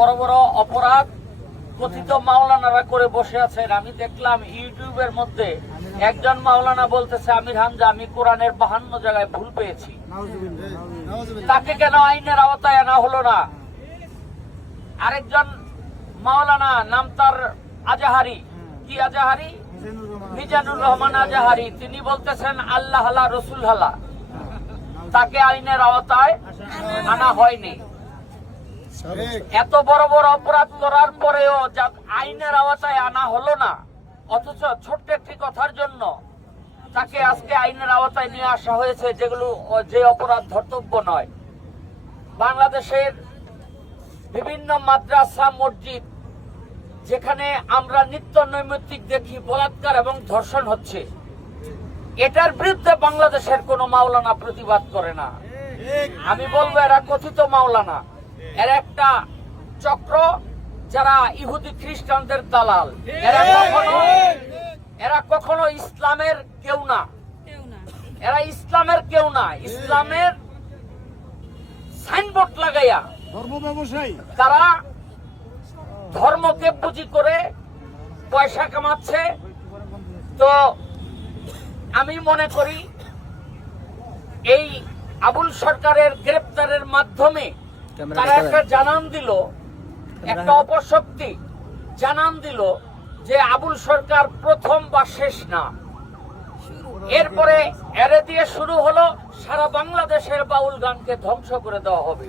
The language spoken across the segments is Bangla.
বড় বড় অপরাধ কথিত মাওলানারা করে বসে আছেন। আমি দেখলাম ইউটিউবের মধ্যে একজন মাওলানা বলতেছে আমির হামজা আমি কোরআনের 52 জায়গায় ভুল পেয়েছি। তাকে কেন আইনের আওতায় আনা হলো না? আরেকজন মাওলানা নাম তার আজাহারি, কি আজাহারি, মিজানুর রহমান আজাহারি, তিনি বলতেছেন আল্লাহ হালা রসুল হালা, তাকে আইনের আওতায় আনা হয়নি। এত বড় বড় অপরাধ করার পরেও আইনের আওতায় আনা হলো না, অথচ ছোট্ট একটি কথার জন্য তাকে আজকে আইনের আওতায় নিয়ে আসা হয়েছে, যেগুলো যে অপরাধ ধর্তব্য নয়। বাংলাদেশের বিভিন্ন মাদ্রাসা মসজিদ যেখানে আমরা নিত্য নৈমিত্তিক দেখি বলাৎকার এবং ধর্ষণ হচ্ছে, এটার বিরুদ্ধে বাংলাদেশের কোনো মাওলানা প্রতিবাদ করে না। আমি বলবো এরা কথিত মাওলানা, এর একটা চক্র যারা ইহুদি খ্রিস্টানদের দালাল। এরা কখনো ইসলামের কেউ না, এরা ইসলামের কেউ না। ইসলামের সাইনবোর্ড লাগাইয়া ধর্ম ব্যবসায়ী তারা ধর্মকে পুঁজি করে পয়সা কামাচ্ছে। তো আমি মনে করি এই আবুল সরকারের গ্রেপ্তারের মাধ্যমে তারা একটা জানান দিল, একটা অপশক্তি জানান দিল যে আবুল সরকার প্রথম বা শেষ না। এরপরে এরে দিয়ে শুরু হলো সারা বাংলাদেশের বাউল গানকে ধ্বংস করে দেওয়া হবে।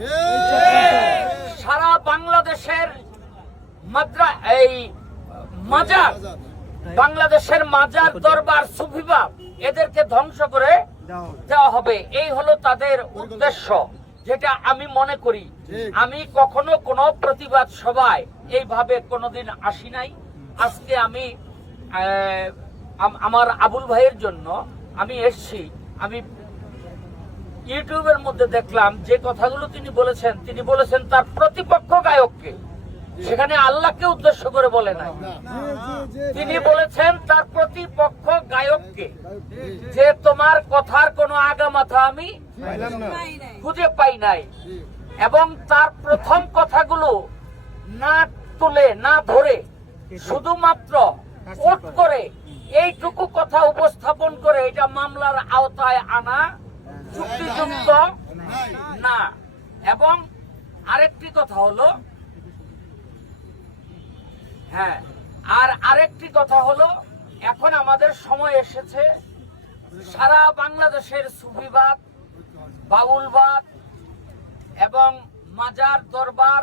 সারা বাংলাদেশের মাজার, বাংলাদেশের মাজার দরবার সুফিবাদ এদেরকে ধ্বংস করে দেওয়া হবে। এই হলো তাদের উদ্দেশ্য, যেটা আমি মনে করি। আমি কখনো কোনো প্রতিবাদ সভায় এইভাবে কোনোদিন আসি নাই। আজকে আমি আমার আবুল ভাইয়ের জন্য আমি এসছি। আমি ইউটিউবের মধ্যে দেখলাম যে কথাগুলো তিনি বলেছেন তার প্রতিপক্ষ গায়ককে, সেখানে আল্লাহকে উদ্দেশ্য করে বলে নাই। তিনি বলেছেন তার প্রতিপক্ষ গায়ককে যে তোমার কথার কোনো আগা মাথা আমি খুঁজে পাই নাই, এবং তার প্রথম কথাগুলো না তুলে না ধরে শুধুমাত্র কোট করে এইটুকু কথা উপস্থাপন করে এটা মামলার আওতায় আনা যুক্তিযুক্ত না। এবং আরেকটি কথা হলো, আরেকটি কথা হলো এখন আমাদের সময় এসেছে সারা বাংলাদেশের সুফিবাদ, বাউলবাদ এবং মাজার দরবার